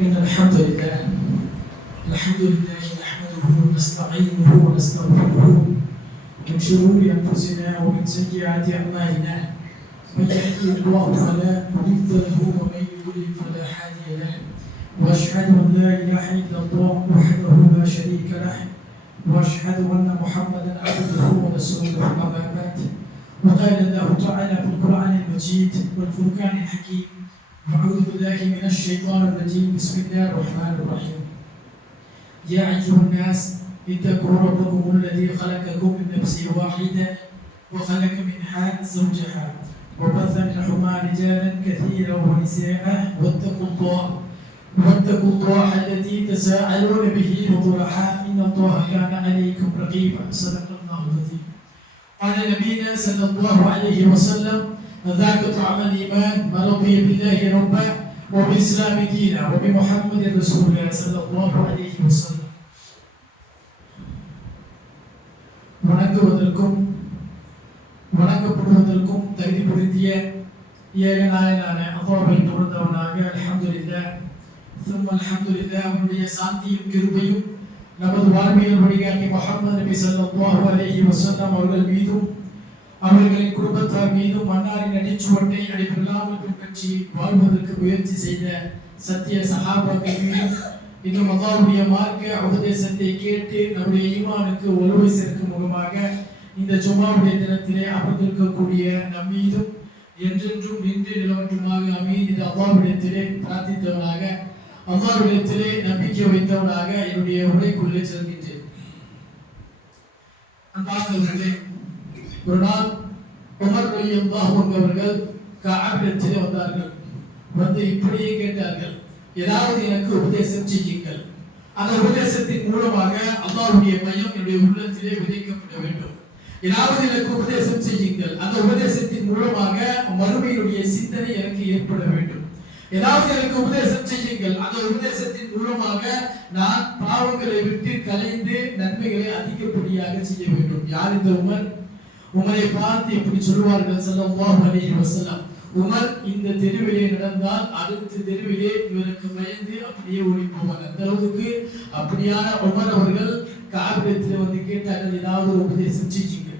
إن الحمد لله الحمد لله نحمده ونستعينه ونستغفره من شرور أنفسنا ومن سيئات أعمالنا. من يهده الله فلا مضل له ومن يضلل فلا هادي له. وأشهد أن لا إله إلا الله وحده لا شريك له. وأشهد أن محمدا عبده ورسوله أما بعد. وقال الله تعالى في القرآن المجيد والفرقان الحكيم أعوذ بالله من الشيطان الرجيم. بسم الله الرحمن الرحيم. يا أيها الناس اتقوا ربكم الذي خلقكم من نفس واحدة وخلق منها زوجها. وبث منهما رجالا كثيرا ونساء. واتقوا الله واتقوا الله الذي تساءلون به وضرحاء إن الله كان عليكم رقيبا. صدق الله العظيم. قال نبينا صلى الله عليه وسلم ذاك طعم الإيمان ما رضي بالله ربا وبالإسلام دينا وبمحمد رسول الله صلى الله عليه وسلم வணங்குவதற்கும் வணங்கப்படுவதற்கும் தகுதி பொருந்திய ஏகநாயனான அல்லாஹ்வை பொருந்தவனாக அல்ஹம்துலில்லாஹ் சும்ம அல்ஹம்துலில்லாஹ் அவனுடைய சாந்தியும் கிருபையும் நமது வாழ்வியல் வழிகாட்டி முஹம்மது நபி ஸல்லல்லாஹு அலைஹி வஸல்லம் அவர்கள் மீதும் அவர்களின் குடும்பத்தார் மீதும் மன்னாரின் அடிச்சுவட்டை அடிப்பில்லாமல் பின்பற்றி வாழ்வதற்கு முயற்சி செய்த சத்திய சகாபாக்கள் மீதும் இன்னும் அல்லாஹ்வுடைய மார்க்க உபதேசத்தை கேட்டு நம்முடைய ஈமானுக்கு ஒழுவை சேர்க்கும் முகமாக இந்த ஜும்மாவுடைய தினத்திலே அமர்ந்திருக்கக்கூடிய நம் மீதும் என்றென்றும் நின்று நிலவட்டுமாக அமீன். இது அல்லாஹ்விடத்திலே பிரார்த்தித்தவனாக அல்லாஹ்விடத்திலே நம்பிக்கை வைத்தவனாக என்னுடைய உரைக்குள்ளே செல்கின்றேன். அன்பார்ந்தவர்களே ஒரு நாள் உமர் அலி அல்லாஹ் அவர்கள் காபிடத்திலே வந்தார்கள். வந்து இப்படியே கேட்டார்கள் ஏதாவது எனக்கு உபதேசம் செய்யுங்கள். அந்த உபதேசத்தின் மூலமாக அல்லாஹுடைய பயம் என்னுடைய உள்ளத்திலே விதைக்கப்பட வேண்டும். ஏதாவது எனக்கு உபதேசம் செய்யுங்கள். அந்த உபதேசத்தின் மூலமாக மறுமையினுடைய சிந்தனை எனக்கு ஏற்பட வேண்டும். ஏதாவது எனக்கு உபதேசம் செய்யுங்கள். அந்த உபதேசத்தின் மூலமாக நான் பாவங்களை விட்டு கலைந்து நன்மைகளை அதிகப்படியாக செய்ய வேண்டும். யார் இந்த உமன் உமரை பார்த்து இப்படி சொல்லுவார்கள் ஸல்லல்லாஹு அலைஹி வஸல்லம். உமர் இந்த தெருவிலே நடந்தால் அடுத்த தெருவிலே இவருக்கு பயந்து அப்படியே ஓடி அந்த அளவுக்கு அப்படியான உமர் அவர்கள் காவிரத்தில் வந்து கேட்டார்கள் ஏதாவது ஒரு உபதேசம் செஞ்சீங்க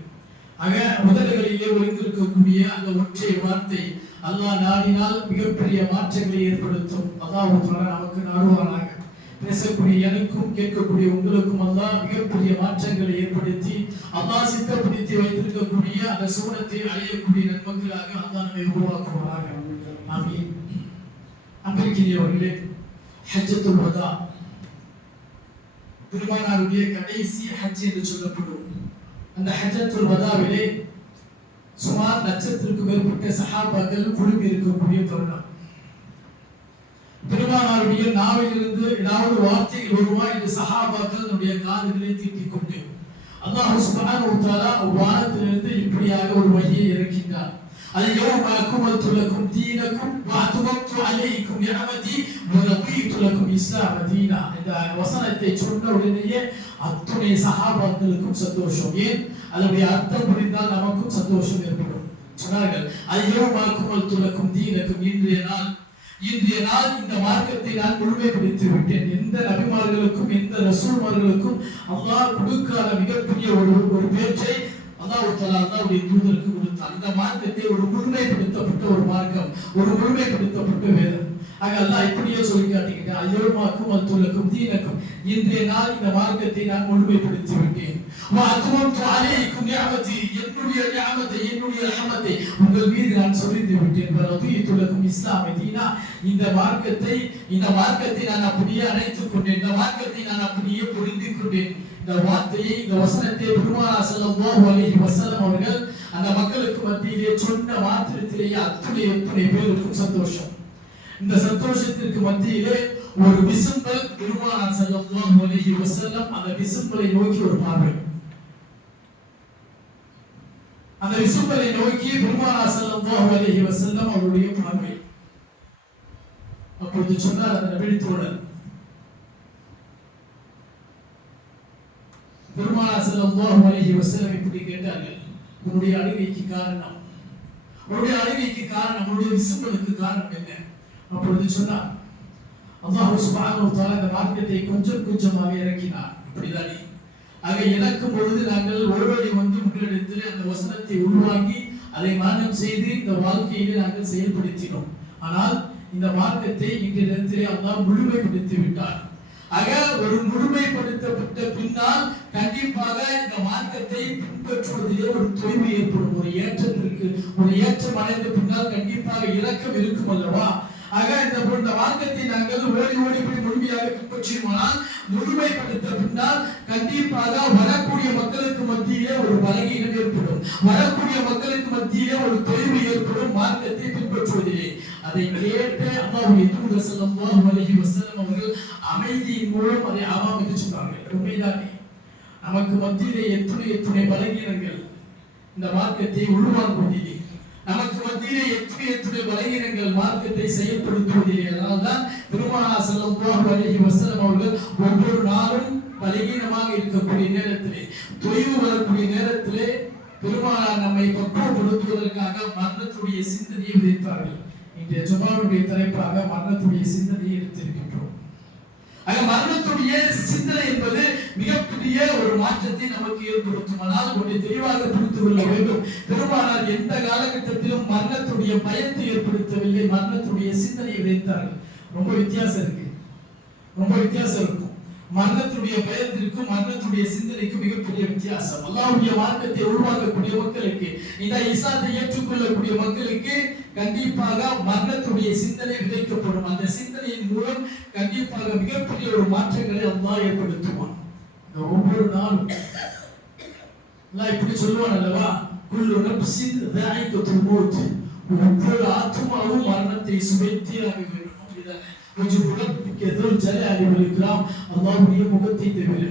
ஆக முதல்களிலே ஒளிந்திருக்கக்கூடிய அந்த ஒற்றை வார்த்தை அல்லாஹ் நாடினால் மிகப்பெரிய மாற்றங்களை ஏற்படுத்தும். அல்லாஹ் நமக்கு நாடுவானாக. பேசக்கூடிய எனக்கும் கேட்கக்கூடிய உங்களுக்கும் அல்லாஹ் மிகப்பெரிய மாற்றங்களை ஏற்படுத்தி அல்லா சித்தப்படுத்தி வைத்திருக்கக்கூடிய அந்த சூனத்தை அடையக்கூடிய நன்மக்களாக அல்லா நம்மை உருவாக்குவாராக. ஆமீன். அன்பிற்கினியவர்களே ஹஜ்ஜத்துல் வதா பெருமானாருடைய கடைசி ஹஜ் என்று சொல்லப்படும். அந்த ஹஜ்ஜத்துல் வதாவிலே சுமார் லட்சத்திற்கு மேற்பட்ட சஹாபாக்கள் குழுமி இருக்கக்கூடிய தருணம். பெருமானாருடைய நாவிலிருந்து ஏதாவது வார்த்தைகள் வருமா என்று சஹாபாக்கள் நம்முடைய காதுகளை தீட்டிக் கொண்டு அல்லாஹ் சுப்ஹானஹு வ தஆலா வானத்திலிருந்து இப்படியாக ஒரு வழியை இறக்கின்றார் اليوم أكملت لكم دينكم وأتممت عليكم نعمتي ورضيت لكم الإسلام دينا இந்த வசனத்தை சொன்ன உடனேயே அத்துணை சஹாபாக்களுக்கும் சந்தோஷம் ஏன் அதனுடைய அர்த்தம் புரிந்தால் நமக்கும் சந்தோஷம் ஏற்படும் சொன்னார்கள் اليوم أكملت لكم دينكم இன்றைய நாள் இன்றைய நாள் இந்த மார்க்கத்தை நான் முழுமைப்படுத்தி விட்டேன். எந்த நபிமார்களுக்கும் எந்த ரசூல்மார்களுக்கும் அல்லாஹ் கொடுக்காத மிகப்பெரிய ஒரு ஒரு பேச்சை அல்லாஹ் தஆலா தூதருக்கு கொடுத்தார் இந்த மார்க்கத்தை ஒரு முழுமைப்படுத்தப்பட்ட ஒரு மார்க்கம் ஒரு முழுமைப்படுத்தப்பட்ட வேதம். ஆக அல்லாஹ் இப்படியே சொல்லி காட்டுகிறேன் ஐயோமாக்கும் அத்துலக்கும் தீனக்கும் இன்றைய நாள் இந்த மார்க்கத்தை நான் முழுமைப்படுத்தி விட்டேன். என்னுடைய ஞாபகத்தை என்னுடைய ஞாபகத்தை உங்கள் மீது நான் சொல்லித்து விட்டேன். இஸ்லாமை தீனா. இந்த மார்க்கத்தை இந்த மார்க்கத்தை நான் அப்படியே அணைத்துக் கொண்டேன். இந்த மார்க்கத்தை நான் அப்படியே புரிந்து கொண்டேன். இந்த வார்த்தையை இந்த வசனத்தை பெருமானா செல்லல்லாஹு அவர்கள் அந்த மக்களுக்கு மத்தியிலே சொன்ன மாத்திரத்திலேயே அத்துணை எத்தனை பேருக்கும் சந்தோஷம். இந்த சந்தோஷத்திற்கு மத்தியிலே ஒரு விசும்பல் பெருமானா சல்லல்லாஹு அலைஹி வஸல்லம் அந்த விசும்பலை நோக்கி ஒரு பார்வை. அந்த விசும்பலை நோக்கி பெருமானா சல்லல்லாஹு அலைஹி வஸல்லம் அவருடைய பார்வை. அப்பொழுது சொன்னார் அந்த நபி தோழர் பெருமானா சல்லல்லாஹு அலைஹி வஸல்லம் இப்படி கேட்டார்கள். உன்னுடைய அழுகைக்கு காரணம் உன்னுடைய அழுகைக்கு காரணம் உன்னுடைய விசும்பலுக்கு காரணம் என்ன? அப்பொழுது சொன்னார் அல்லாஹ் சுபானு வ இந்த மார்க்கத்தை கொஞ்சம் கொஞ்சமாக இறக்கினார். அப்படிதானே ஆக இறக்கும் பொழுது நாங்கள் ஒருவரை வந்து உங்களிடத்தில் அந்த வசனத்தை உருவாக்கி அதை மானம் செய்து இந்த வாழ்க்கையில நாங்கள் செயல்படுத்தினோம். ஆனால் இந்த மார்க்கத்தை இன்றைய நேரத்திலே அல்லாஹ் முழுமைப்படுத்தி விட்டார். ஆக ஒரு முழுமைப்படுத்தப்பட்ட பின்னால் கண்டிப்பாக இந்த மார்க்கத்தை பின்பற்றுவதிலே ஒரு தொய்வு ஏற்படும் ஒரு ஏற்றத்திற்கு ஒரு ஏற்றம் அடைந்த பின்னால் கண்டிப்பாக இலக்கம் இருக்கும் அல்லவா? ஆக இந்த இந்த மார்க்கத்தை நாங்கள் ஓடி ஓடி போய் முழுமையாக பின்பற்றினால் முழுமைப்படுத்த பின்னால் கண்டிப்பாக வரக்கூடிய மக்களுக்கு மத்தியிலே ஒரு பலகீனம் ஏற்படும். வரக்கூடிய மக்களுக்கு மத்தியிலே ஒரு தொய்வு ஏற்படும் மார்க்கத்தை பின்பற்றுவதிலே. அதை கேட்டு அல்லாஹ்வுடைய தூதர் ஸல்லல்லாஹு அலைஹி வஸல்லம் அவர்கள் அமைதியின் மூலம் அதை ஆமாம் சொன்னார்கள். உண்மைதானே? நமக்கு மத்தியிலே எத்துணை எத்துணை பலகீனங்கள் இந்த மார்க்கத்தை உள்வாங்குவதிலே நமக்கு மத்தியிலே எட்டு எத்தனை பலகீனங்கள் மார்க்கத்தை செயல்படுத்துவதில்லை அதனால்தான் பெருமானா ஸல்லல்லாஹு அலைஹி வஸல்லம் அவர்கள் ஒவ்வொரு நாளும் பலகீனமாக இருக்கக்கூடிய நேரத்திலே தொய்வு வரக்கூடிய நேரத்திலே பெருமானார் நம்மை பக்குவப்படுத்துவதற்காக மரணத்துடைய சிந்தனையை விதைத்தார்கள். இன்றைய ஜுமாவுடைய தலைப்பாக மரணத்துடைய சிந்தனையை எடுத்திருக்கின்றோம். ஆக மரணத்துடைய சிந்தனை என்பது மிகப்பெரிய ஒரு மாற்றத்தை நம்ம ஏற்படுத்தும் ஆனால் தெளிவாக புரிந்து கொள்ள வேண்டும். பெருமானார் எந்த காலகட்டத்திலும் மரணத்துடைய பயத்தை ஏற்படுத்தவில்லை மரணத்துடைய சிந்தனையை வைத்தார்கள். ரொம்ப வித்தியாசம் இருக்கு. ரொம்ப வித்தியாசம் இருக்கும். மரணத்துடைய பயத்திற்கும் மரணத்துடைய சிந்தனைக்கும் மிகப்பெரிய வித்தியாசம். அல்லாவுடைய மார்க்கத்தை உருவாக்கக்கூடிய மக்களுக்கு இதை இசாத்தை ஏற்றுக்கொள்ளக்கூடிய மக்களுக்கு கண்டிப்பாக மரணத்துடைய சிந்தனை விதைக்கப்படும். அந்த சிந்தனையின் மூலம் கண்டிப்பாக மிகப்பெரிய ஒரு மாற்றங்களை அல்லாஹ் ஏற்படுத்துவான். ஒவ்வொரு நாளும் அல்லாஹ் இப்படி சொல்லுவான் அல்லவா? குல்லு நப்சின் தாயிகத்துல் மௌத். ஒவ்வொரு ஆத்மாவும் மரணத்தை சுவைத்தே வேண்டும். அப்படிதானே? கொஞ்சம் உடம்புக்கு ஏதோ ஜல அறிவெடுக்கலாம் அல்லாவுடைய முகத்தை தவிர.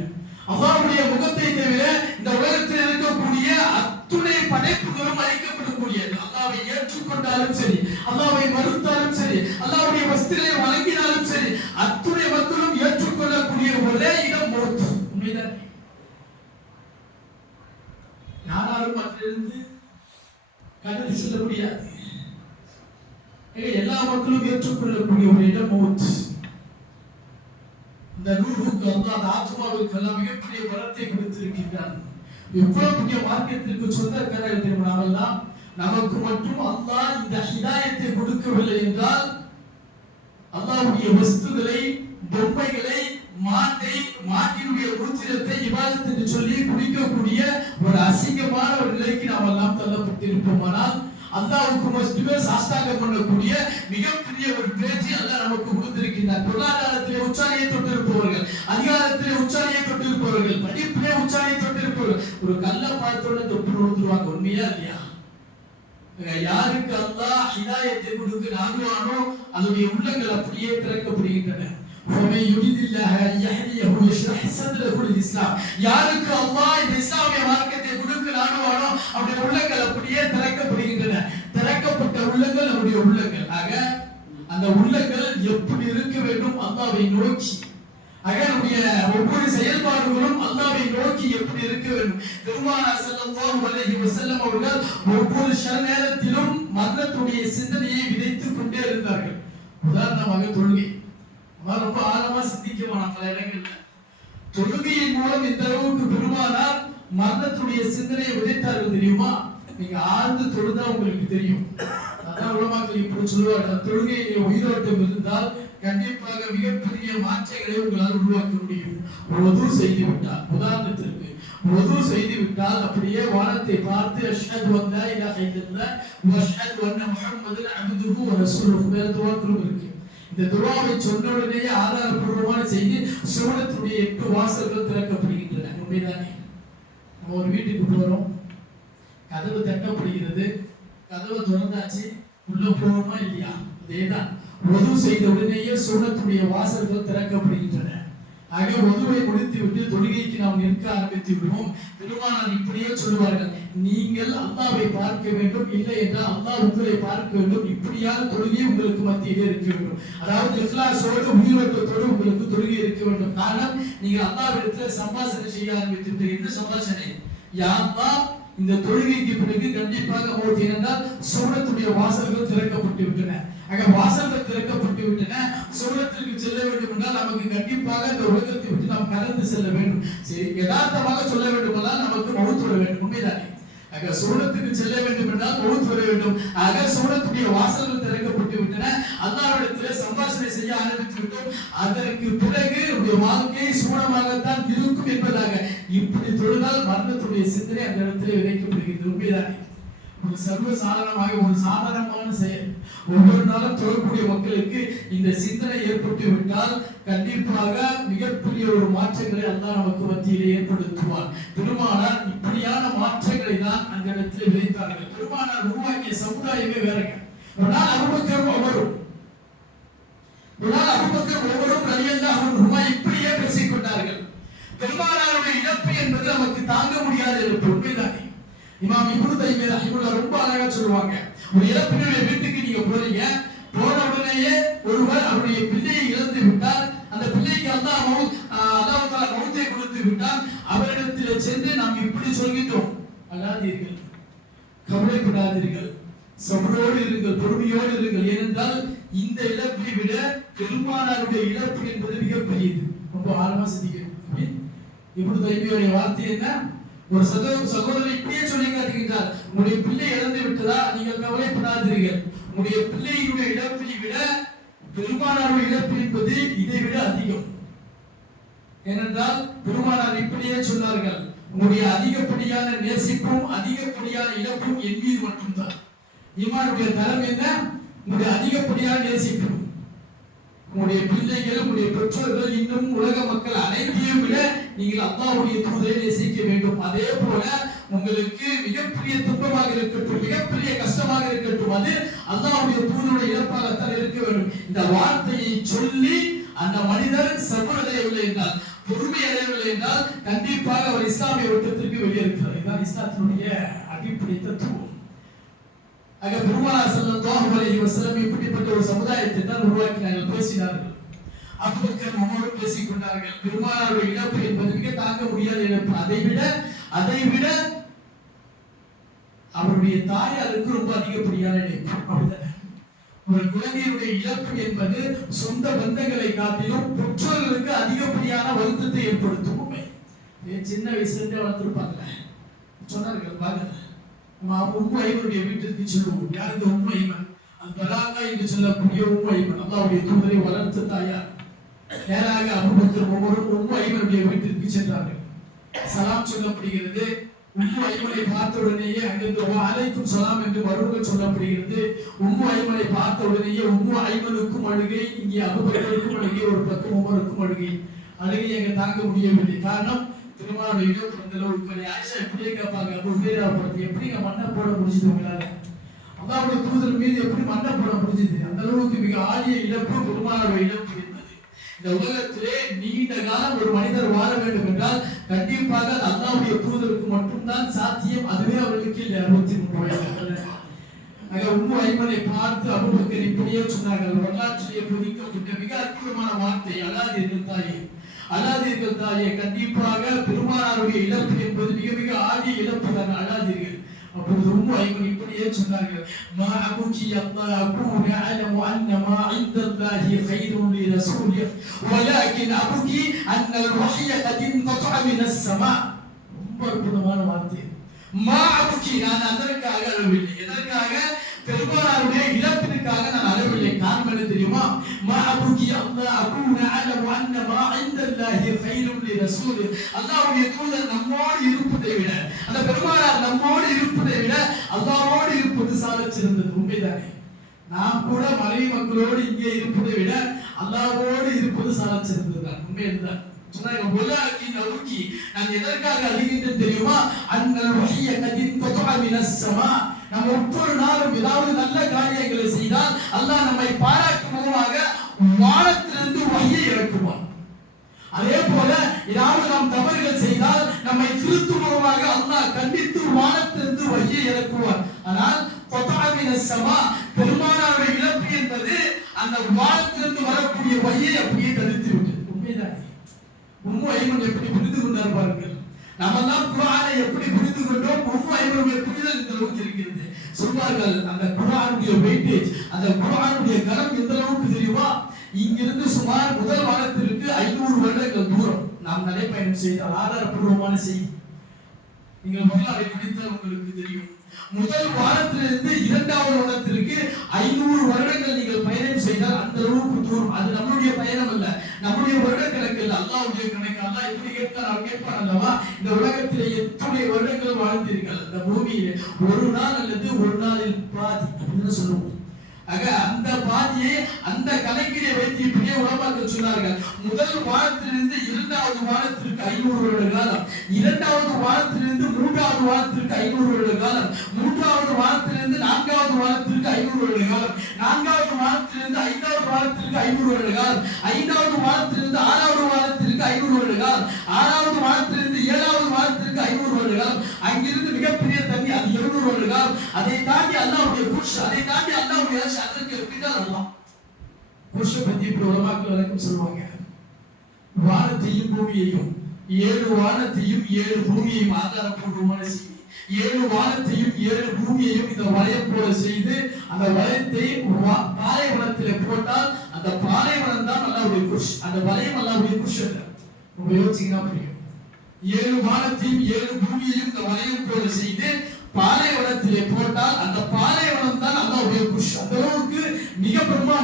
அல்லாவுடைய முகத்தை தவிர இந்த உலகத்தில் இருக்கக்கூடிய அத்துணை படைப்புகளும் அழிக்கப்படக்கூடியது. அல்லாவை ஏற்றுக்கொண்டாலும் சரி அல்லாவை மறுத்தாலும் சரி அல்லாவுடைய வஸ்திரை வழங்கினாலும் சரி அத்துணை மக்களும் ஏற்றுக்கொள்ளக்கூடிய ஒரே இடம் மௌத் உண்மைதானே யாராலும் அதிலிருந்து கடந்து செல்ல முடியாது எல்லா மக்களும் ஏற்றுக்கொள்ளக்கூடிய ஒரு இடம் மௌத் இந்த நூறுக்கு வந்து அந்த ஆத்மாவிற்கு எல்லாம் மிகப்பெரிய பலத்தை கொடுத்திருக்கின்றான். எவ்வளவு பெரிய மார்க்கத்திற்கு சொந்தக்காரர்கள் திரும்பினாவெல்லாம் நமக்கு மட்டும் அல்லாஹ் இந்த ஹிதாயத்தை கொடுக்கவில்லை என்றால் அல்லாவுடைய வஸ்துகளை பொம்மைகளை மாட்டை மாட்டினுடைய உருத்திரத்தை இபாதத் என்று சொல்லி குடிக்கக்கூடிய ஒரு அசிங்கமான ஒரு நிலைக்கு நாம் எல்லாம் தள்ளப்பட்டிருப்போமானால் அல்லாவுக்கு மட்டுமே சாஸ்தாங்கம் பண்ணக்கூடிய மிகப்பெரிய ஒரு பேச்சு அல்லா நமக்கு கொடுத்திருக்கின்றார். பொருளாதாரத்திலே உச்சாரியை தொட்டிருப்பவர்கள் அதிகாரத்திலே உச்சாரியை தொட்டிருப்பவர்கள் படிப்பிலே உச்சாரியை தொட்டிருப்பவர்கள். ஒரு கல்லை பார்த்தோட தொட்டு நோந்துருவாங்க உண்மையா இல்லையா? யாருக்கு அல்லாஹ் ஹிதாயத்தை கொடுக்க நாடுவானோ அதனுடைய உள்ளங்கள் அப்படியே திறக்கப்படுகின்றன. ومن يريد الله ان يهديه يشرح صدره للاسلام யாருக்கு அல்லாஹ் இந்த இஸ்லாமிய மார்க்கத்தை கொடுக்க நாடுவானோ அவருடைய உள்ளங்கள் அப்படியே திறக்கப்படுகின்றன திறக்கப்பட்ட உள்ளங்கள் அவருடைய உள்ளங்கள் ஆக அந்த உள்ளங்கள் எப்படி இருக்க வேண்டும் அல்லாஹ்வை நோக்கி ஆக நம்முடைய ஒவ்வொரு செயல்பாடுகளும் அல்லாஹ்வை நோக்கி எப்படி இருக்க வேண்டும் பெருமானார் ஸல்லல்லாஹு அலைஹி வஸல்லம் அவர்கள் ஒவ்வொரு ஷர நேரத்திலும் மரணத்துடைய சிந்தனையை விதைத்துக் கொண்டே இருந்தார்கள் உதாரணமாக தொழுகை நம்ம ரொம்ப ஆழமா சிந்திக்குமா பல இடங்கள்ல தொழுகையின் மூலம் இந்த அளவுக்கு பெருமானால் மரணத்துடைய சிந்தனையை விதைத்தார்கள் தெரியுமா? நீங்க ஆழ்ந்து தொழுதா உங்களுக்கு தெரியும். அதான் உலமாக்கள் இப்படி சொல்லுவார்கள். தொழுகையிலே உயிரோட்டம் இருந்தால் கண்டிப்பாக மிகப்பெரிய மாற்றங்களை உங்களால் உருவாக்க முடியும். ஒது செய்து விட்டால் உதாரணத்திற்கு ஒது செய்து விட்டால் அப்படியே வானத்தை பார்த்து அஷ்ஹத் வந்தா இலா ஹைதல்ல வஷ்ஹத் வன்ன அன்ன அப்துஹு வ ரசூலுஹு. வேற துவாக்களும் இருக்கு. இந்த துவாவை சொன்ன உடனேயே ஆதாரபூர்வமான செய்தி சுவனத்துடைய எட்டு வாசல்கள் திறக்கப்படுகின்றன. உண்மைதானே? நம்ம ஒரு வீட்டுக்கு போறோம். கதவு தட்டப்படுகிறது. கதவு திறந்தாச்சு. உள்ள போவோமா இல்லையா? அதேதான். ஒது செய்த உடனேயே சுவனத்துடைய வாசல்கள் திறக்கப்படுகின்றன. ஆக ஒதுவை முடித்து விட்டு தொழுகைக்கு நாம் நிற்க ஆரம்பித்து விடுவோம். பெருமானார் இப்படியே சொல்லுவார்கள். நீங்கள் அல்லாவை பார்க்க வேண்டும் இல்லை என்றால் அல்லாஹ் உங்களை பார்க்க வேண்டும். இப்படியான தொழுகை உங்களுக்கு மத்தியிலே இருக்க வேண்டும். அதாவது இஸ்லாசோடு உயிரோட்டத்தோடு உங்களுக்கு தொழுகை இருக்க வேண்டும். காரணம் நீங்கள் அல்லாவிடத்துல சம்பாஷணை செய்ய ஆரம்பித்து இந்த சம்பாஷணை? யாப்பா இந்த தொழுகைக்கு பிறகு கண்டிப்பாக மௌத் என்றால் சூரத்துடைய வாசல்கள் திறக்கப்பட்டு விட்டன. அங்க வாசல்கள் திறக்கப்பட்டு விட்டன. சுவனத்திற்கு செல்ல வேண்டும் என்றால் நமக்கு கண்டிப்பாக இந்த உலகத்தை விட்டு நாம் கடந்து செல்ல வேண்டும். சரி யதார்த்தமாக சொல்ல வேண்டுமென்றால் நமக்கு மௌத்து வேண்டும். உண்மைதானே? ஆக செல்ல வேண்டும் என்றால் மௌத் வர வேண்டும். ஆக சூனத்துடைய வாசல்கள் திறக்கப்பட்டு விட்டன. அல்லாவிடத்திலே சம்பாஷணை செய்ய ஆரம்பித்து விட்டோம். அதற்கு பிறகு உடைய வாழ்க்கை சூனமாகத்தான் இருக்கும் என்பதாக இப்படி தொழுதால் மரணத்துடைய சிந்தனை அந்த இடத்திலே விதைக்கப்படுகிறது உண்மைதானே? ஒரு சர்வ சாதாரணமாக ஒரு சாதாரணமான செயல் ஒவ்வொரு நாளும் தொழக்கூடிய மக்களுக்கு இந்த சிந்தனை ஏற்பட்டு விட்டால் கண்டிப்பாக மிகப்பெரிய ஒரு மாற்றங்களை அல்லாஹ் நமக்கு மத்தியிலே ஏற்படுத்துவார் பெருமானார் இப்படியான மாற்றங்களை தான் அந்த இடத்தில் விதைத்தார்கள். பெருமானார் உருவாக்கிய சமுதாயமே வேறங்க. ஒரு நாள் அபுபக்கர் ஒவ்வொரும் ஒரு நாள் அபுபக்கர் ஒவ்வொரும் ரலியல்லாஹு அன்ஹுமா இப்படியே பேசிக் கொண்டார்கள். பெருமானாருடைய இழப்பு என்பது நமக்கு தாங்க முடியாத இழப்பு உண்மைதானே இமாம் இப்னு தைமியா ரஹிமஹுல்லாஹ் ரொம்ப அழகா சொல்லுவாங்க. ஒரு இறப்பினுடைய வீட்டுக்கு நீங்க போறீங்க. போன உடனேயே ஒருவர் அவருடைய பிள்ளையை இழந்து விட்டார். அந்த பிள்ளைக்கு அல்லாஹ் மௌத் அல்லாஹ் தஆலா மௌத்தை கொடுத்து விட்டார் அவரிடத்தில் சென்று நாம் இப்படி சொல்கின்றோம். அழாதீர்கள் கவலைப்படாதீர்கள். சபரோடு இருங்கள் பொறுமையோடு இருங்கள். ஏனென்றால் இந்த இழப்பை விட பெருமானாருடைய இழப்பு என்பது மிகப்பெரியது. ரொம்ப ஆழமா சிந்திக்கணும். இப்படி தைமியோடைய வார்த்தை என்ன? ஒரு சகோ சகோதரி இப்படியே சொல்லி காட்டுகின்றார். உங்களுடைய பிள்ளை இழந்து விட்டதா? நீங்கள் கவலைப்படாதீர்கள். உங்களுடைய பிள்ளையினுடைய இழப்பை விட பெருமானாருடைய இழப்பு என்பது இதை விட அதிகம். ஏனென்றால் பெருமானார் இப்படியே சொன்னார்கள். உங்களுடைய அதிகப்படியான நேசிப்பும் அதிகப்படியான இழப்பும் என் மீது மட்டும்தான். ஈமானுடைய தரம் என்ன? உங்களுடைய அதிகப்படியான நேசிப்பு. உங்களுடைய பிள்ளைகள் உங்களுடைய பெற்றோர்கள் இன்னும் உலக மக்கள் அனைத்தையும் விட நீங்கள் அல்லாஹ்வுடைய தூதரை நேசிக்க வேண்டும். அதே போல உங்களுக்கு மிகப்பெரிய துன்பமாக இருக்கட்டும் மிகப்பெரிய கஷ்டமாக இருக்கட்டும் அது அல்லாவுடைய தூதருடைய இழப்பாகத்தான் இருக்க வேண்டும். இந்த வார்த்தையை சொல்லி அந்த மனிதர் சபர் அடையவில்லை என்றால் பொறுமை அடையவில்லை என்றால் கண்டிப்பாக அவர் இஸ்லாமிய வட்டத்திற்கு இருக்கிறார் இதுதான் இஸ்லாத்தினுடைய அடிப்படை தத்துவம். ஆக பெருமானார் ஸல்லல்லாஹு அலைஹி வஸல்லம் இப்படிப்பட்ட ஒரு சமுதாயத்தை தான் உருவாக்கினார்கள் பேசினார்கள். அபூபக்கர் உமரோடு பேசிக் கொண்டார்கள் பெருமானாருடைய இழப்பு என்பது மிக தாங்க முடியாத இழப்பு. அதை விட அதை விட அவருடைய தாயாருக்கு ரொம்ப அதிகப்படியான இழப்பு. அப்படிதானே ஒரு குழந்தையுடைய இழப்பு என்பது சொந்த பந்தங்களை காட்டிலும் பெற்றோர்களுக்கு அதிகப்படியான வருத்தத்தை ஏற்படுத்தும் உண்மை. சின்ன வயசுல இருந்தே வளர்த்துருப்பாங்கல்ல சொன்னார்கள் பாருங்க நம்ம உம்மு ஐமனுடைய வீட்டிற்கு சொல்லுவோம். யார் இந்த உம்மு ஐமன் அந்த என்று சொல்லக்கூடிய உம்மு ஐமன் அல்லாவுடைய தூதரை வளர்த்து தாயார். நேராக அபுபக்கர் ஒவ்வொரு உம்மு ஐமனுடைய வீட்டிற்கு சென்றார்கள். சலாம் சொல்லப்படுகிறது உம்மு ஐமனை பார்த்தவுடனேயே அங்கிருந்து அலைக்கும் சலாம் என்று மறுபடியும் சொல்லப்படுகிறது. உம்மு ஐமனை பார்த்தவுடனேயே உம்மு ஐமனுக்கும் அழுகை இங்கே அபுபக்கருக்கும் அழுகை ஒரு பக்கம் உமருக்கும் அழுகை. அழுகை அங்க தாங்க முடியவில்லை. காரணம் திருமணம் இடம் அந்த அளவுக்கு ஆயிஷா எப்படியே கேட்பாங்க அப்போ உபேரா படத்தை எப்படிங்க மண்ணை போட முடிஞ்சது உங்களால? அல்லாவுடைய தூதர் மீது எப்படி மண்ணை போட முடிஞ்சது? அந்த அளவுக்கு மிக ஆரிய இழப்பு பெருமானோட இழப்பு இந்த உலகத்திலே நீண்ட காலம் ஒரு மனிதர் வாழ வேண்டும் என்றால் கண்டிப்பாக அது அல்லாவுடைய தூதருக்கு மட்டும்தான் சாத்தியம். அதுவே அவர்களுக்கு இல்லை அறுபத்தி மூன்று வயது ஆக உம்மு ஐமனை பார்த்து அபுபக்கர் இப்படியே சொன்னார்கள். வரலாற்றிலே பொதிக்கப்பட்ட மிக அற்புதமான வார்த்தை அல்லாதீர்கள் தாயே. அல்லாதீர்கள் தாயே கண்டிப்பாக பெருமானாருடைய இழப்பு என்பது மிக மிக ஆடிய இழப்பு தான். அல்லாதீர்கள் ما أبكي الله أكون أعلم أن ما عند الله خير لرسوله ولكن أبكي أن الوحي قد انقطع من السماء ما أبكي أنا أدرك أغلب الليل أدرك أغلب الليل எதற்காக நான் அளவில்லை காரணம் தெரியுமா? மா அபுகி அல்லாஹ் அகூன அலமு அன்ன மா இந்தல்லாஹி கைரும் லி ரசூல். அல்லாஹ்வுடைய தூதர் நம்மோடு இருப்பதை விட அந்த பெருமானார் நம்மோடு இருப்பதை விட அல்லாஹ்வோடு இருப்பது சாலச் சிறந்தது உண்மைதானே? நாம் கூட மலை மக்களோடு இங்கே இருப்பதை விட அல்லாஹ்வோடு இருப்பது சாலச் சிறந்தது தான் உண்மை இதுதான் நான் எதற்காக அறிகின்றேன் தெரியுமா? அந்த வஹிய கதின் தொகா மினஸ் சமா நம்ம ஒவ்வொரு நாளும் ஏதாவது நல்ல காரியங்களை செய்தால் அல்லாஹ் நம்மை பாராட்டும் முகமாக வானத்திலிருந்து வையை இறக்குவான். அதே போல ஏதாவது நாம் தவறுகள் செய்தால் நம்மை திருத்தும் அல்லாஹ் கண்டித்து வானத்திலிருந்து வையை இறக்குவார் ஆனால் கொத்தாவின சமா பெருமானாருடைய இழப்பு என்பது அந்த வானத்திலிருந்து வரக்கூடிய வழியை அப்படியே தடுத்து விட்டது உண்மைதான்? உண்மை ஐமன் எப்படி புரிந்து கொண்டார் பாருங்கள். நம்ம எல்லாம் குரானை எப்படி புரிந்து கொண்டோம் ஒவ்வொருவருடைய புரிதல் இந்த அளவுக்கு இருக்கிறது. சொல்வார்கள் அந்த குரானுடைய வெயிட்டேஜ் அந்த குரானுடைய கலம் எந்த அளவுக்கு தெரியுமா? இங்கிருந்து சுமார் முதல் வாரத்திற்கு ஐநூறு வருடங்கள் தூரம். நாம் நடைப்பயணம் செய்தால் ஆதாரப்பூர்வமான செய்தி. நீங்கள் வரலாறை படித்தால் உங்களுக்கு தெரியும். முதல் வாரத்திலிருந்து இரண்டாவது வருடத்திற்கு ஐநூறு வருடங்கள் நீங்கள் பயணம் செய்தால் அந்த அளவுக்கு தூரம். அது நம்மளுடைய பயணம் அல்ல. நம்முடைய வருட கணக்கு இல்ல. அல்லாவுடைய கணக்கு. அல்லா எப்படி கேட்கிறார் அவர் கேட்பார் அல்லவா? இந்த உலகத்திலே எத்தனை வருடங்கள் வாழ்ந்தீர்கள்? இந்த பூமியிலே ஒரு நாள் அல்லது ஒரு நாளில் பாதி அப்படின்னு சொல்லுவோம். ஆக அந்த பாதியை அந்த கலை சொன்னார்கள். முதல் வாரத்திலிருந்து இரண்டாவது வாரத்திற்கு ஐநூறு வருட காலம். இரண்டாவது வாரத்திலிருந்து மூன்றாவது வாரத்திற்கு ஐநூறு வருட காலம். மூன்றாவது வாரத்திலிருந்து நான்காவது வாரத்திற்கு ஐநூறு வருட காலம். நான்காவது வாரத்திலிருந்து ஐந்தாவது வாரத்திற்கு ஐநூறு வருட காலம். ஐந்தாவது வாரத்திலிருந்து ஆறாவது வாரத்திற்கு ஐநூறு வருட காலம். ஆறாவது வாரத்திலிருந்து ஏழாவது வாரத்திற்கு ஐநூறு வருட காலம். அங்கிருந்து மிகப்பெரிய தண்ணி அது எழுநூறு வருட காலம். அதை தாண்டி அல்லாவுடைய புஷ் அதை தாண்டி அல்லாவுடைய அதற்கு பின்னால் அல்லாம் புருஷ பத்தி இப்படி உலமாக்கள் விளக்கம் சொல்லுவாங்க. வானத்தையும் பூமியையும் ஏழு வானத்தையும் ஏழு பூமியையும் ஆதாரப்பூர்வமான செய்தி ஏழு வானத்தையும் ஏழு பூமியையும் இந்த வளையம் போல செய்து அந்த வளையத்தை பாலைவனத்தில் போட்டால் அந்த பாலைவனம் தான் அல்லாவுடைய குஷ் அந்த வளையம் அல்லாவுடைய குஷ் அல்ல. ரொம்ப யோசிச்சீங்கன்னா புரியும். ஏழு வானத்தையும் ஏழு பூமியையும் இந்த வளையம் போல செய்து பாலைவனத்திலே போட்டால் அந்த பாலை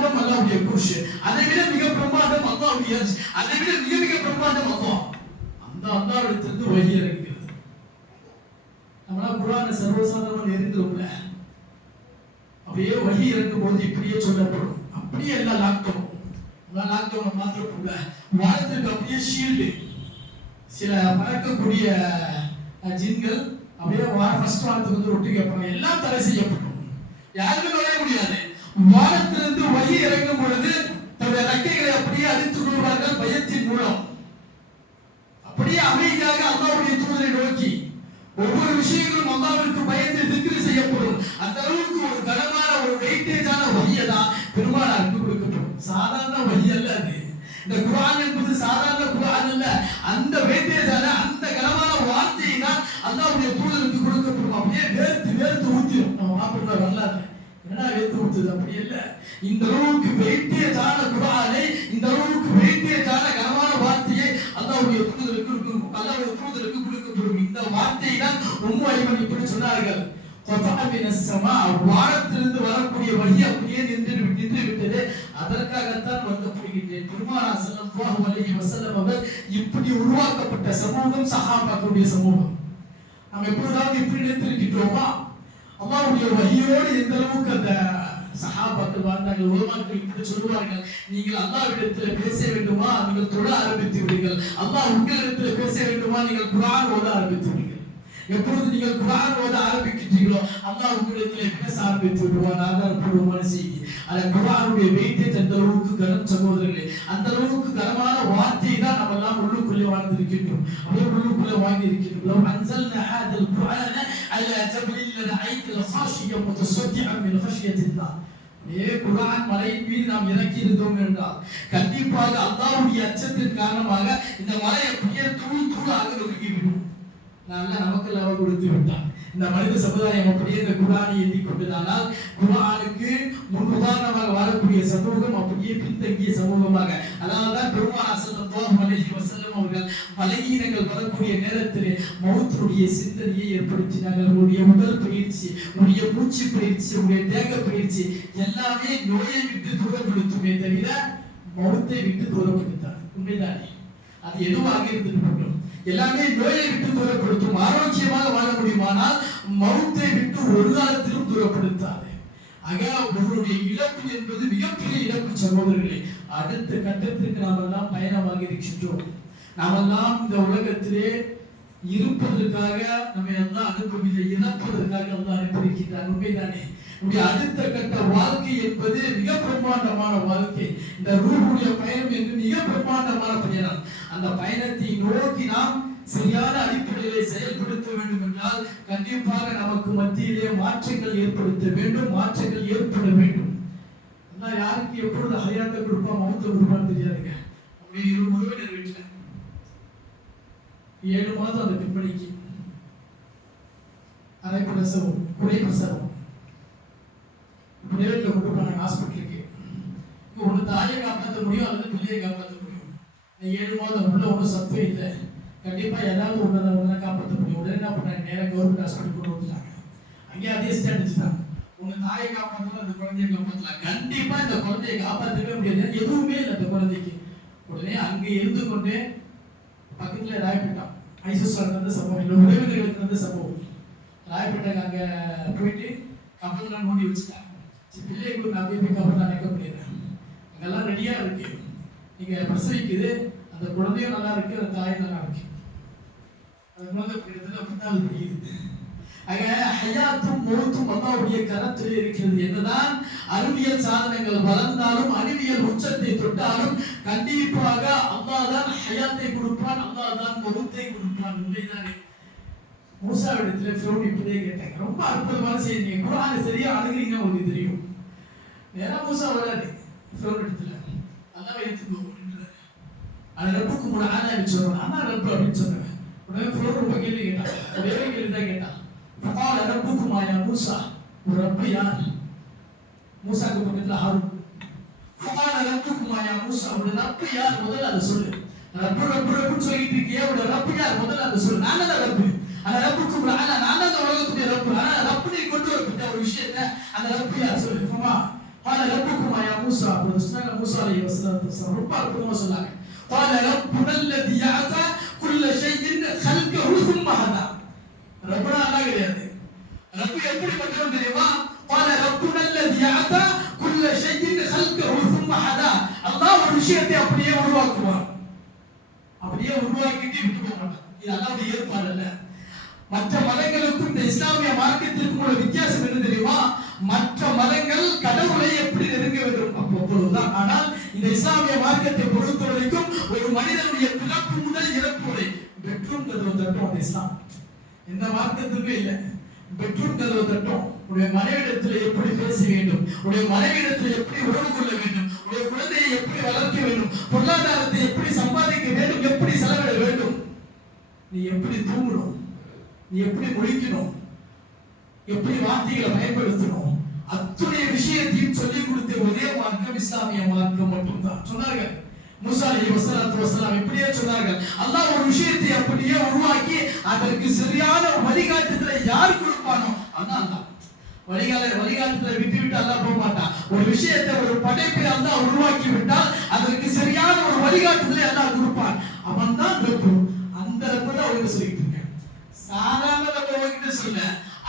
பிரம்மாண்டம் அல்லாவுடைய குஷ் அதை விட மிக பிரம்மாண்டம் அல்லாவுடைய அதை விட மிக மிக பிரம்மாண்டம் அல்லா அந்த அல்லாவிடத்திலிருந்து வழி இறங்குகிறது. நம்மளா குரான சர்வசாதாரணம் நெருங்குறோம்ல. அப்படியே வழி இறங்கும் போது இப்படியே சொல்லப்படும். அப்படியே எல்லாம் லாக்டவுன் லாக்டவுன் மாத்திரப்படல வானத்திற்கு அப்படியே ஷீல்டு சில பறக்கக்கூடிய ஜின்கள் அப்படியே வார ஃபர்ஸ்ட் வாரத்துக்கு வந்து ஒட்டி கேட்பாங்க. எல்லாம் தடை செய்யப்படும். யாருமே நுழைய முடியாது. வானத்திலிருந்து வழி இறங்கும் பொழுது தன்னுடைய ரெக்கைகளை அப்படியே அழித்து கொள்வார்கள் பயத்தின் மூலம். அப்படியே அமைதியாக அல்லாவுடைய தூதரை நோக்கி ஒவ்வொரு விஷயங்களும் அல்லாவிற்கு பயந்து திக்கிரி செய்யப்படும். அந்த அளவுக்கு ஒரு கனமான ஒரு வெயிட்டேஜான வழியை தான் பெருமானாருக்கு கொடுக்கப்படும். சாதாரண வழி அல்ல அது. இந்த குரான் என்பது சாதாரண குரான் அல்ல. அந்த வெயிட்டேஜான அந்த கனமான வார்த்தையை தான் அல்லாவுடைய தூதருக்கு கொடுக்கப்படும். அப்படியே வேர்த்து வேர்த்து ஊத்திரும். நம்ம மாப்பிள்ள வரலாறு என்ன வேர்த்து கொடுத்தது அப்படி இல்ல. இந்த அளவுக்கு வெயிட்டேஜான குர்ஆனை இந்த அளவுக்கு வெயிட்டேஜான கனமான வார்த்தையை அல்லாவுடைய தூதருக்கு அல்லாவுடைய அல்லாஹ்வுடைய தூதருக்கு கொடுக்கப்படும் இந்த வார்த்தையை தான் உம்மு ஐமன் இப்படி சொன்னார்கள். வானத்திலிருந்து வரக்கூடிய வழி அப்படியே நின்று நின்று விட்டது. அதற்காகத்தான் வருத்தப்படுகின்றேன் பெருமானா ஸல்லல்லாஹு அலைஹி வஸல்லம் அவர்கள் இப்படி உருவாக்கப்பட்ட சமூகம் சஹாபாக்களுடைய சமூகம். நாம் எப்பொழுதாவது இப்படி நினைத்திருக்கின்றோமா? அம்மாவுடைய வழியோடு எந்த அளவுக்கு அந்த சஹாபாக்கள் வாழ்ந்தார்கள் உலமாக்கள் இப்படி சொல்லுவார்கள் நீங்கள் அல்லாஹ்விடத்தில் பேச வேண்டுமா? நீங்கள் தொழ ஆரம்பித்து விடுங்கள். அல்லாஹ் உங்களிடத்தில் பேச வேண்டுமா? நீங்கள் குரான் ஓத ஆரம்பித்து எப்பொழுது நீங்கள் குரான் ஓத ஆரம்பிக்கிட்டீங்களோ அல்லா உங்களிடத்தில் பேச ஆரம்பித்து விடுவான். ஆதாரப்பூர்வமான செய்தி அந்த குரானுடைய வெயிட்டேஜ் அந்த அளவுக்கு கனம் சகோதரர்களே அந்த அளவுக்கு கனமான வார்த்தையை தான் நம்ம எல்லாம் உள்ளுக்குள்ளே வாழ்ந்திருக்கின்றோம். அப்படியே உள்ளுக்குள்ளே வாங்கி இருக்கின்றோம் அன்சல் ஹாதல் குரான அல்ல ஜபலில் ரஐத்தல் ஹாஷிய முத்தசத்திஅ மின் ஹஷியத்தில்லாஹ் ஏ குரான் மலையின் மீது நாம் இறக்கி இருந்தோம் என்றால் கண்டிப்பாக அல்லாவுடைய அச்சத்தின் காரணமாக இந்த மலையை புயல் தூள் தூளாக நொறுக்கிவிடும் நல்ல நமக்கு லவ கொடுத்து விட்டான். இந்த மனித சமுதாயம் அப்படியே இந்த குரானை எண்ணி கொண்டதானால் குரானுக்கு முன் உதாரணமாக வாழக்கூடிய சமூகம் அப்படியே பின்தங்கிய சமூகமாக அதனால்தான் பெருமானா ஸல்லல்லாஹு அவர்கள் பலகீனங்கள் வரக்கூடிய நேரத்தில் மௌத்துடைய சிந்தனையை ஏற்படுத்தினார்கள். உங்களுடைய உடல் பயிற்சி உங்களுடைய மூச்சு பயிற்சி உங்களுடைய தேக பயிற்சி எல்லாமே நோயை விட்டு தூரப்படுத்துமே தவிர மௌத்தை விட்டு தூரப்படுத்தார் உண்மைதானே? அது எதுவாக இருந்துட்டு போட்டோம் எல்லாமே நோயை விட்டு தூரப்படுத்தும் ஆரோக்கியமாக வாழ முடியுமானால் மௌத்தை விட்டு ஒரு காலத்திலும் தூரப்படுத்தாது. ஆக உங்களுடைய இழப்பு என்பது மிகப்பெரிய இழப்பு சகோதரர்களே. அடுத்த கட்டத்திற்கு நாம் எல்லாம் பயணமாக இருக்கின்றோம். நாமெல்லாம் இந்த உலகத்திலே இருப்பதற்காக நம்ம எல்லாம் அனுப்பவில்லை இழப்பதற்காக எல்லாம் அனுப்பியிருக்கின்றார் உண்மைதானே? நம்முடைய அடுத்த கட்ட வாழ்க்கை என்பது மிக பிரம்மாண்டமான வாழ்க்கை. இந்த ரூபுடைய பயணம் என்று மிக பிரம்மாண்டமான பயணம். அந்த பயணத்தை நோக்கி நாம் சரியான அடிப்படையிலே செயல்படுத்த வேண்டும் என்றால் கண்டிப்பாக நமக்கு மத்தியிலே மாற்றங்கள் ஏற்படுத்த வேண்டும் மாற்றங்கள் ஏற்பட வேண்டும். அல்லாஹ் யாருக்கு எப்பொழுது அலையாத்த கொடுப்பான் மௌத்த கொடுப்பான்னு தெரியாதுங்க. அப்படியே இரு உறவினர் ஏழு மாதம் அந்த பெண்மணிக்கு அரை பிரசவம் குறை பிரசவம் பிரைவேட்ல கொண்டு போனாங்க ஹாஸ்பிட்டலுக்கு இப்போ ஒன்று தாயை காப்பாற்ற முடியும் அல்லது பிள்ளையை காப்பாற்ற முடியும்? இந்த ஏழு மாதம் உள்ள ஒன்றும் சத்தம் இல்லை. கண்டிப்பாக ஏதாவது ஒன்று ஒன்று காப்பாற்ற முடியும். உடனே என்ன பண்ணாங்க நேராக கவர்மெண்ட் ஹாஸ்பிட்டல் கொண்டு வந்துட்டாங்க. அங்கேயே அதே ஸ்டாண்டர்ட்ஸ் தான். உங்கள் தாயை காப்பாற்றலாம் அந்த குழந்தையை காப்பாற்றலாம் கண்டிப்பாக இந்த குழந்தையை காப்பாற்றவே முடியாது. எதுவுமே இல்லை அந்த குழந்தைக்கு. உடனே அங்கே இருந்து கொண்டே பக்கத்தில் ராயப்பேட்டா ஐசஸ் நடந்த சம்பவம் இல்லை உறவினர்களுக்கு நடந்த சம்பவம். ராயப்பேட்டைக்கு அங்கே போயிட்டு கப்பல்லாம் நோண்டி வச்சுட்டாங்க. பிள்ளையை கூட நான் போய் போய் நினைக்க முடியாது அங்கெல்லாம் ரெடியா இருக்கு. நீங்க பிரசவிக்குது அந்த குழந்தையும் நல்லா இருக்கு அந்த தாயும் நல்லா இருக்கு. அந்த குழந்தை கிட்டத்தட்ட பத்தாவது படிக்குது ஆக ஹயாத்தும் மௌத்தும் அம்மாவுடைய கரத்தில் இருக்கிறது என்னதான்? அறிவியல் சாதனங்கள் வளர்ந்தாலும் அறிவியல் உச்சத்தை தொட்டாலும் கண்டிப்பாக அம்மா தான் ஹயாத்தை கொடுப்பான் அம்மா தான் மௌத்தை கொடுப்பான். உண்மைதானே? மூசாவிடத்துல ஃபோன் இப்படியே கேட்டாங்க. ரொம்ப அற்புதமான செய்தி. நீங்க சரியா அணுகிறீங்க உங்களுக்கு தெரியும். நேராக மூசா வராது. ஃபோன் எடுத்துல நல்லா எடுத்துக்கோ அப்படின்றாரு அது ரப்புக்கு கூட ஆனா சொல்றேன். ஆனா ரப்பு அப்படின்னு சொன்னேன் உடனே ஃபோன் ஒரு கேள்வி கேட்டான். ஒரே கேள்வி தான் கேட்டான். பகால ரப்புக்கு மாயா மூசா. ஒரு ரப்பு யார்? மூசாக்கு பக்கத்துல ஆறு பகால ரப்புக்கு மாயா மூசா. ஒரு ரப்பு யார்? முதல்ல அதை சொல்லு. ரப்பு ரப்பு ரப்புன்னு சொல்லிட்டு இருக்கியே ஒரு ரப்பு யார்? முதல்ல அதை சொல்லு. நான் தான் ரப்பு? அந்த ரப்புக்கு கூட ஆனா நான் தான் உலகத்துடைய ரப்பு. ஆனா ரப்பு நீ கொண்டு வரப்பட்ட ஒரு விஷயத்த அந்த ரப்பு யார் சொல்லு? قال ربكما يا موسى அப்படி சொன்னாங்க மூசா அலைஹி வஸல்லம் ரொம்ப அற்புதமா சொன்னாங்க قال ربنا الذي يعطى كل شيء خلقه ثم هدى ரப்புனா அல்லாஹ் கிடையாது ரப்பு எப்படிப்பட்டவன் தெரியுமா قال ربنا الذي اعطى كل شيء خلقه ثم هدى அல்லாஹ் ஒரு விஷயத்தை அப்படியே உருவாக்குவான் அப்படியே உருவாக்கிட்டு விட்டு போக மாட்டான் இது அல்லாஹ்வுடைய ஏற்பாடு அல்ல மற்ற மதங்களுக்கும் இந்த இஸ்லாமிய மார்க்கத்திற்கும் உள்ள வித்தியாசம் என்ன தெரியுமா? மற்ற மதங்கள் கடவுளை எப்படி நெருங்க வேண்டும்? அப்பொழுதுதான் ஆனால் இந்த இஸ்லாமிய மார்க்கத்தை பொறுத்த வரைக்கும் ஒரு மனிதனுடைய பிறப்பு முதல் இறப்பு வரை பெட்ரூம் கதவு தட்டும் அந்த இஸ்லாம். எந்த மார்க்கத்துக்கும் இல்லை. பெட்ரூம் கதவு தட்டும். உடைய மனைவிடத்தில் எப்படி பேச வேண்டும்? உடைய மனைவிடத்தில் எப்படி உறவு கொள்ள வேண்டும்? உடைய குழந்தையை எப்படி வளர்க்க வேண்டும்? பொருளாதாரத்தை எப்படி சம்பாதிக்க வேண்டும்? எப்படி செலவிட வேண்டும்? நீ எப்படி தூங்கணும்? நீ எப்படி முழிக்கணும் எப்படி வார்த்தைகளை பயன்படுத்தணும்? அத்துடைய விஷயத்தையும் சொல்லிக் கொடுத்த ஒரே மார்க்கம் இஸ்லாமிய மார்க்கம் மட்டும்தான். சொன்னார்கள். மூசா வசலாத் வஸல்லத்து வஸலாம் இப்படியே சொன்னார்கள். அல்லாஹ் ஒரு விஷயத்தை அப்படியே உருவாக்கி அதற்கு சரியான வழிகாட்டுதலை யார் கொடுப்பானோ? அதான் அல்லாஹ். வழிகால வழிகாட்டுதலை விட்டு விட்டு அல்லாஹ் போக மாட்டான். ஒரு விஷயத்தை ஒரு படைப்பை அல்லாஹ் உருவாக்கி விட்டால் அதற்கு சரியான ஒரு வழிகாட்டுதலை அல்லாஹ் கொடுப்பான். அவன் தான் ரப்பு. அந்த ரப்பு தான் அவங்க சொல்லிட்டு சாதாரண ரப்பு அவங்ககிட்ட சொல்ல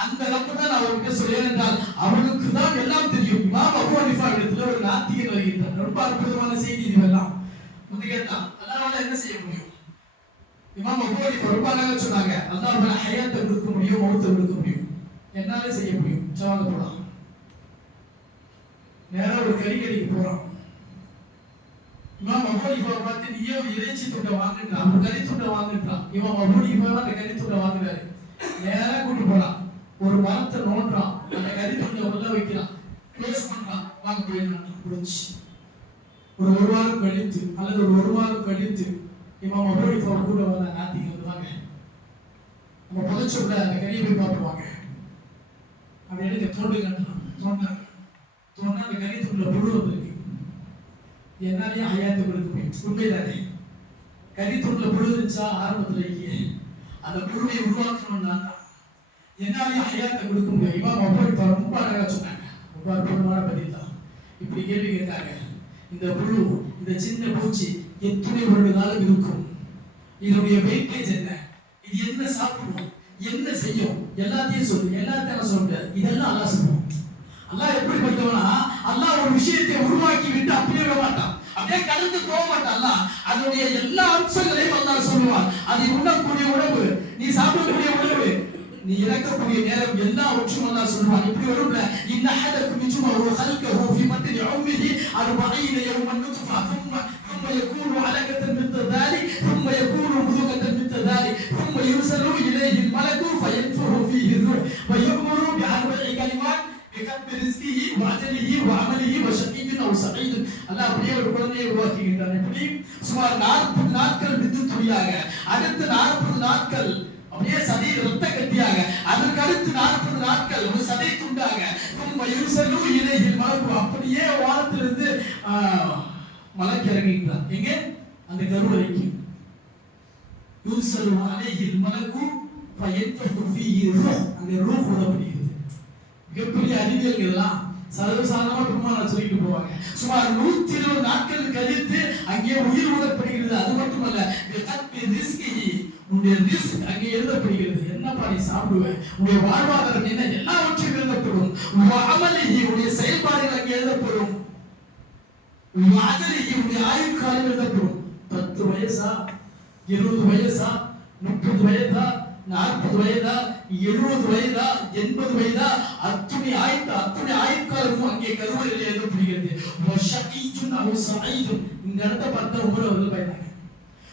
அந்த ரப்பு தான் நான் அவர்கிட்ட சொல்லேன் என்றால் அவனுக்கு தான் எல்லாம் தெரியும். இமாம் அபு ஹனிஃபா இடத்துல ஒரு நாத்திகர் வருகின்றார். ரொம்ப அற்புதமான செய்தி இதுவெல்லாம் வந்து கேட்டான் அல்லாஹ்வால என்ன செய்ய முடியும்? இமாம் அபு ஹனிஃபா ரொம்ப அழகா சொன்னாங்க. அல்லாஹ்வால ஹயாத்தை கொடுக்க முடியும் மௌத்தை கொடுக்க முடியும். என்னால செய்ய முடியும்? ஜவாத போலாம். நேரம் ஒரு கறி கடைக்கு போறான் நான் அபு ஹனிஃபா பார்த்து நீயே ஒரு இறைச்சி துண்டை வாங்கிட்டான் ஒரு கறி துண்டை வாங்குன்றான் இமாம் அபு அந்த கறி துண்டை வாங்குறாரு. நேரா கூட்டு போறான். ஒரு மரத்தை நோண்டான் அந்த கறி துண்டை உள்ள வைக்கிறான். க்ளோஸ் பண்றான். வாங்க போயிடலாம் முடிஞ்சு ஒரு ஒரு வாரம் கழித்து அல்லது ஒரு ஒரு வாரம் கழித்து இவன் அபு கூட வர நாத்திக்கு வருவாங்க. நம்ம புதைச்ச விட அந்த கறியை போய் பார்த்துருவாங்க. அப்படி எடுக்க தோண்டுங்கன்றான் தோண்டாங்க தோண்டா. அந்த கறி துண்டுல புழு என்னாலே ஆயாத்து கொடுக்குமே உண்மைதானே? கறி துண்டுல புழு இருந்துச்சா? ஆரம்பத்துல இல்லையே. அந்த புழுவை உருவாக்கணும் நான் தான். ஹயாத்தை கொடுக்க முடியும் இமாம் அப்போ ரொம்ப அழகாக சொன்னாங்க. ரொம்ப அற்புதமான பதில் தான். இப்படி கேள்வி கேட்டாங்க. இந்த புழு இந்த சின்ன பூச்சி எத்தனை வருட இருக்கும்? இதனுடைய வெயிட்டேஜ் என்ன? இது என்ன சாப்பிடும் என்ன செய்யும்? எல்லாத்தையும் சொல்லு. எல்லாத்தையும் நான் சொல்ல இதெல்லாம் அல்லா சொல்லுவோம் அல்லாஹ் எப்படிப்பட்டவனா அல்லா ஒரு விஷயத்தை உருவாக்கி விட்டு அப்படியே விட மாட்டான். அப்படியே கடந்து போக மாட்டான் அல்லாஹ் அதனுடைய எல்லா அம்சங்களையும் அல்லாஹ் சொல்லுவான் அதை உண்ணக்கூடிய உணவு நீ சாப்பிடக்கூடிய உணவு நீ இறக்கக்கூடிய நேரம் எல்லாவற்றும் அல்லாஹ் சொல்லுவான் இப்படி வரும்ல இன்ன அஹதக்கும் யஜ்மஉ خلقه في بطن امه 40 يوما نطفه ثم ثم يكون علقة مثل ذلك ثم يكون مضغة مثل ذلك ثم يرسل إليه الملك فينفخ فيه الروح ويؤمر بأربع كلمات بكتب رزقه وأجله وعمله وشقي أو سعيد அல்லாஹ் அப்படியே ஒரு குழந்தையை உருவாக்குகின்றான். எப்படி சுமார் நாற்பது நாட்கள் வித்து துணியாக அடுத்த நாற்பது நாட்கள் அப்படியே சதை ரத்த கட்டியாக அதற்கு அடுத்து நாற்பது நாட்கள் ஒரு சதை துண்டாக ரொம்ப யூசலு இலையில் மலக்கு அப்படியே வாரத்திலிருந்து ஆஹ், மலக்கு இறங்குகிறார் எங்க? அந்த கருவறைக்கு. யூசலு அலையில் மலக்கு பயன்பு அந்த ரூஹ் அங்கே மிகப்பெரிய அறிவியல் இதெல்லாம் சர்வசாதாரணமா பெருமாள் சொல்லிட்டு போவாங்க. சுமார் நூத்தி இருபது நாட்கள் கழித்து அங்கே உயிர் விடப்படுகிறது அது மட்டுமல்ல ரிஸ்கி உன்னுடைய ரிஸ்க் அங்கே எழுதப்படுகிறது. என்னப்பா நீ சாப்பிடுவேன் உன்னுடைய வாழ்வாதாரம் என்ன? எல்லாவற்றையும் எழுதப்படும். உன் அமலிகி உடைய செயல்பாடுகள் அங்கே எழுதப்படும். உன் உடைய ஆயுள் ஆயுட்காலம் எழுதப்படும். பத்து வயசா? இருபது வயசா? முப்பது வயசா நாற்பது வயதா எழுபது வயதா எண்பது வயதா அத்துணை ஆயுத்த அத்துணை ஆயுட்காலமும் அங்கே கருவறையில் எழுதப்படுகிறது வஷகீஜுன் அவர் சஈதுன் இந்த இடத்த பார்த்தா உமர் வந்து பயந்தாங்க.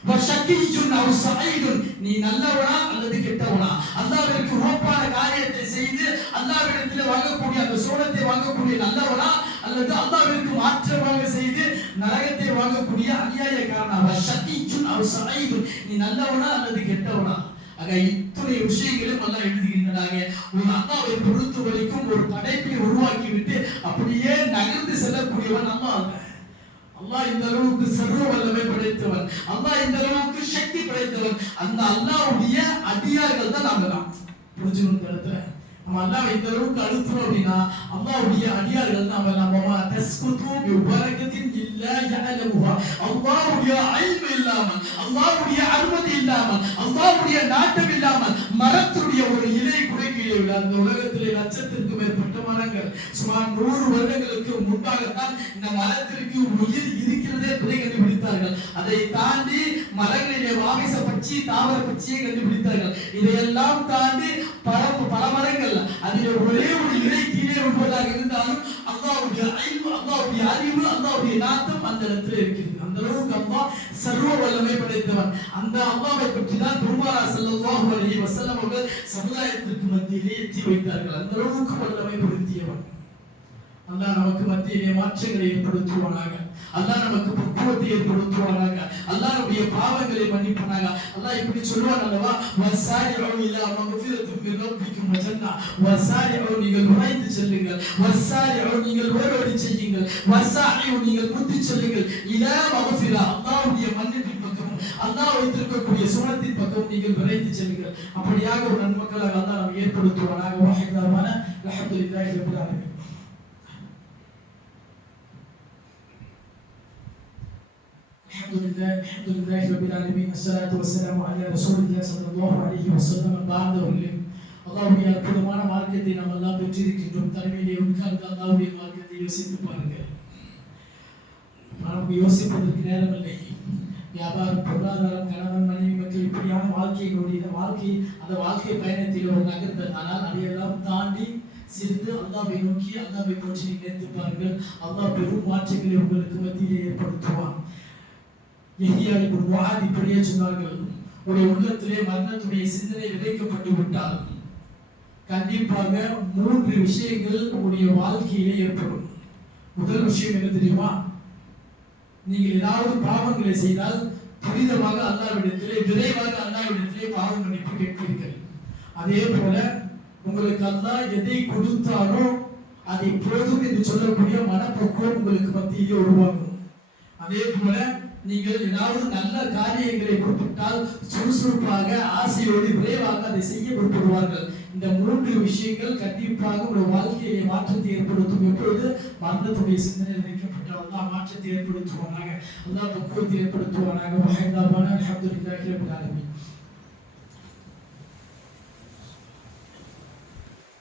வஷகீஜுன் அவர் சஈதுன் நீ நல்லவனா அல்லது கெட்டவனா? அல்லாவிற்கு உறப்பான காரியத்தை செய்து அல்லாவிடத்தில் வாங்கக்கூடிய அந்த சோளத்தை வாங்கக்கூடிய நல்லவனா? அல்லது அல்லாவிற்கு மாற்றமாக செய்து நரகத்தை வாங்கக்கூடிய அநியாயக்காரனா? வஷகீஜுன் அவர் சஈதுன் நீ நல்லவனா அல்லது கெட்டவனா? ஆக இத்தனை விஷயங்களும் எல்லாம் எழுதுகின்றனாங்க ஒரு அல்லாவை பொறுத்து வரைக்கும் ஒரு படைப்பை உருவாக்கி விட்டு அப்படியே நகர்ந்து செல்லக்கூடியவன் அம்மா அல்ல. அல்லாஹ் இந்த அளவுக்கு சர்வ வல்லமை படைத்தவன். அல்லாஹ் இந்த அளவுக்கு சக்தி படைத்தவன். அந்த அண்ணாவுடைய அடியார்கள் தான் நாங்க தான் புரிஞ்சுக்கணும் இந்த இடத்துல? நம்ம அண்ணாவை இந்த அளவுக்கு அழுத்துறோம் அப்படின்னா அல்லாஹ்வுடைய அடியார்கள் நாம நம்ம தஸ்குது பி பரக்கத்தின் இல்லா யஅலமுஹா. அல்லாஹ்வுடைய இல்மு இல்லாமல் அல்லாவுடைய அனுமதி இல்லாம அல்லாவுடைய நாட்டம் இல்லாம மரத்துடைய ஒரு இலை கூட கீழே விட அந்த உலகத்திலே லட்சத்திற்கு மேற்பட்ட மரங்கள். சுமார் நூறு வருடங்களுக்கு முன்பாகத்தான் இந்த மரத்திற்கு உயிர் இருக்கிறதே என்பதை கண்டுபிடித்தார்கள். அதை தாண்டி மரங்களிலே வாமிச பட்சி தாவர பட்சியை கண்டுபிடித்தார்கள். இதையெல்லாம் தாண்டி பல பல மரங்கள். அதிலே ஒரே ஒரு இலை கீழே விடுவதாக இருந்தாலும் அல்லாவுடைய அறிவு அல்லாவுடைய அறிவு அல்லாவுடைய நாட்டம் அந்த இடத்துல இருக்கிறது. அந்த அளவுக்கு அம்மா சர்வ வல்லமை படைத்தவன். அந்த அம்மாவை பற்றி தான் பெருமானா ஸல்லல்லாஹு அலைஹி வஸல்லம் அவர்கள் சமுதாயத்திற்கு மத்தியிலே எத்தி வைத்தார்கள். அந்த அளவுக்கு வல்லமை படுத்தியவன். அல்லா நமக்கு மத்தியிலே மாற்றங்களை ஏற்படுத்துவானாக. அல்லா நமக்கு பக்குவத்தை ஏற்படுத்துவானாக. அல்லா நம்முடைய பாவங்களை மன்னிப்பானாக. அல்லா இப்படி சொல்லுவான் அல்லவா? வசாரிஉ அவன் மக்ஃபிரத்தும் மின் ரப்பிக்கும் வசாரி அவன் நீங்கள் நுழைந்து செல்லுங்கள். வசாரிஉ நீங்கள் ஓடோடி செய்யுங்கள். வசாரி நீங்கள் புத்தி செல்லுங்கள். இலா மக்ஃபிரா அல்லாவுடைய மன்னிப்பின் பக்கமும் அல்லா வைத்திருக்கக்கூடிய சுமத்தின் பக்கம் நீங்கள் விரைந்து செல்லுங்கள். அப்படியாக ஒரு நன்மக்களாக அல்லாஹ் நம்ம ஏற்படுத்துவானாக. வாஹிதாவான அல்ஹம்துலில்லாஹி ரப்பில் ஆலமீன். الحمد لله الحمد لله رب العالمين الصلاة والسلام على رسول الله صلى الله عليه وسلم بعد அல்லாவுடைய அற்புதமான மார்க்கத்தை நாம் எல்லாம் பெற்றிருக்கின்றோம் தலைமையிலே உட்கார்ந்து அல்லாவுடைய மார்க்கத்தை யோசித்து பாருங்கள் நமக்கு யோசிப்பதற்கு நேரமில்லை வியாபாரம் பொருளாதாரம் கணவன் மனைவி மக்கள் இப்படியான வாழ்க்கையினுடைய வாழ்க்கை அந்த வாழ்க்கை பயணத்தில் ஒரு நகர்ந்தல் ஆனால் அதையெல்லாம் தாண்டி சிறிது அல்லாவை நோக்கி அல்லாவை பற்றி நினைத்து பாருங்கள் அல்லாஹ் பெரும் மாற்றங்களை உங்களுக்கு மத்தியிலே ஏற்படுத்துவான் எஹியா இப்னு வாதி இப்படியே சொன்னார்கள். உடைய உள்ளத்திலே மரணத்துடைய சிந்தனை விதைக்கப்பட்டு விட்டால். கண்டிப்பாக மூன்று விஷயங்கள் உங்களுடைய வாழ்க்கையிலே ஏற்படும். முதல் விஷயம் என்ன தெரியுமா? நீங்கள் ஏதாவது பாவங்களை செய்தால் துரிதமாக அல்லாவிடத்திலே விரைவாக அல்லாவிடத்திலே பாவம் மன்னிப்பு கேட்பீர்கள். அதே போல உங்களுக்கு அல்லா எதை கொடுத்தாலோ அதை போதும் என்று சொல்லக்கூடிய மனப்பக்குவம் உங்களுக்கு மத்தியிலே உருவாகும். அதே போல நீங்கள் ஏதாவது நல்ல காரியங்களை குறிப்பிட்டால் சுறுசுறுப்பாக ஆசையோடு விரைவாக அதை செய்ய முற்படுவார்கள் இந்த மூன்று விஷயங்கள் கண்டிப்பாக ஒரு வாழ்க்கையிலே மாற்றத்தை ஏற்படுத்தும். எப்பொழுது? மரணத்துடைய சிந்தனை வைக்கப்பட்டால் மாற்றத்தை ஏற்படுத்துவானாக. அல்லா பக்குவத்தை ஏற்படுத்துவானாக. வஹைதாபான அல்ஹம்துலில்லாஹி ரப்பில் ஆலமீன்.